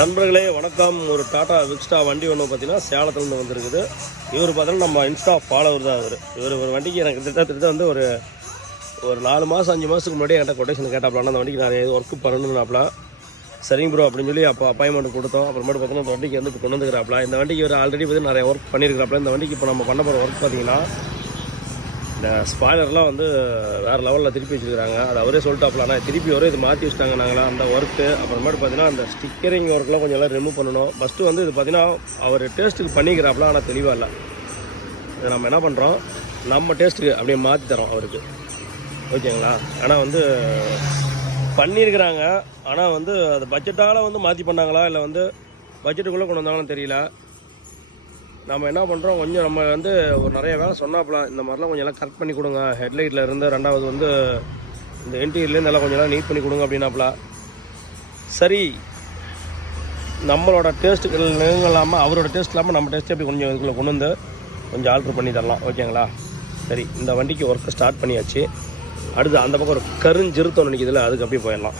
நண்பர்களே வணக்கம். ஒரு டாடா விக்ஸ்டா வண்டி ஒன்று பார்த்தீங்கன்னா சேலத்துலேருந்து வந்திருக்குது. இவர் பார்த்தீங்கன்னா நம்ம இன்ஸ்டா ஃபாலோவர் தான். இவர் ஒரு வண்டிக்கு எனக்கு திட்டத்திட்ட வந்து ஒரு 4 மாதம் 5 மாதத்துக்கு முன்னாடி என்கிட்ட கொட்டேஷன் கேட்டாப்லாம் அந்த வண்டிக்கு நிறைய ஒர்க்கு பண்ணணும்னாப்லாம். சரிங்க ப்ரோ அப்படின்னு சொல்லி அப்போ அப்பாயின்மெண்ட் கொடுத்தோம். அப்புறமேட்டு பார்த்தீங்கன்னா இந்த வண்டிக்கு வந்து இப்போ கொண்டு வந்துக்கிறாப்ல. இந்த வண்டிக்கு இவர் ஆல்ரெடி பார்த்தீங்கன்னா நிறைய ஒர்க் பண்ணியிருக்கிறாப்ல. இந்த வண்டிக்கு இப்போ நம்ம பண்ண போகிற ஒர்க் பார்த்தீங்கன்னா இந்த ஸ்பாய்லர்லாம் வந்து வேறு லெவலில் திருப்பி வச்சுருக்காங்க. அது அவரே சொல்லிட்டாப்ல. ஆனால் திருப்பி இது மாற்றி வச்சுட்டாங்க நாங்களாம் அந்த ஒர்க்கு. அப்புறமேட்டு பார்த்தீங்கன்னா அந்த ஸ்டிக்கரிங் ஒர்க்லாம் கொஞ்சம் எல்லாம் ரிமூவ் பண்ணணும். ஃபஸ்ட்டு வந்து இது பார்த்தீங்கன்னா அவர் டேஸ்ட்டுக்கு பண்ணிக்கிறாப்ல. ஆனால் தெளிவாக இல்லை. இது நம்ம என்ன பண்ணுறோம், நம்ம டேஸ்ட்டுக்கு அப்படியே மாற்றி தரோம் அவருக்கு. ஓகேங்களா? ஆனால் வந்து பண்ணியிருக்கிறாங்க. ஆனால் வந்து அது பட்ஜெட்டால் வந்து மாற்றி பண்ணாங்களா இல்லை வந்து பட்ஜெட்டுக்குள்ளே கொண்டு வந்தாங்கன்னு தெரியல. நம்ம என்ன பண்ணுறோம், கொஞ்சம் நம்ம வந்து ஒரு நிறைய வேலை சொன்னாப்பலாம். இந்த மாதிரிலாம் கொஞ்சம் எல்லாம் கரெக்ட் பண்ணி கொடுங்க. ஹெட்லைட்டில் இருந்து ரெண்டாவது வந்து இந்த இன்டீரியர்லேருந்து எல்லாம் கொஞ்சம் எல்லாம் நீட் பண்ணி கொடுங்க அப்படின்னாப்பல. சரி, நம்மளோட டேஸ்ட்டுகள் இல்லாமல் அவரோட டேஸ்ட் இல்லாமல் நம்ம டேஸ்ட்டு அப்படி கொஞ்சம் இதுக்குள்ளே கொண்டு வந்து கொஞ்சம் ஆல்ட்ரு பண்ணி தரலாம். ஓகேங்களா? சரி, இந்த வண்டிக்கு ஒர்க்கு ஸ்டார்ட் பண்ணியாச்சு. அடுத்து அந்த பக்கம் ஒரு கருஞ்சிருத்தம் நினைக்குதுல, அதுக்கு அப்படியே போயிடலாம்.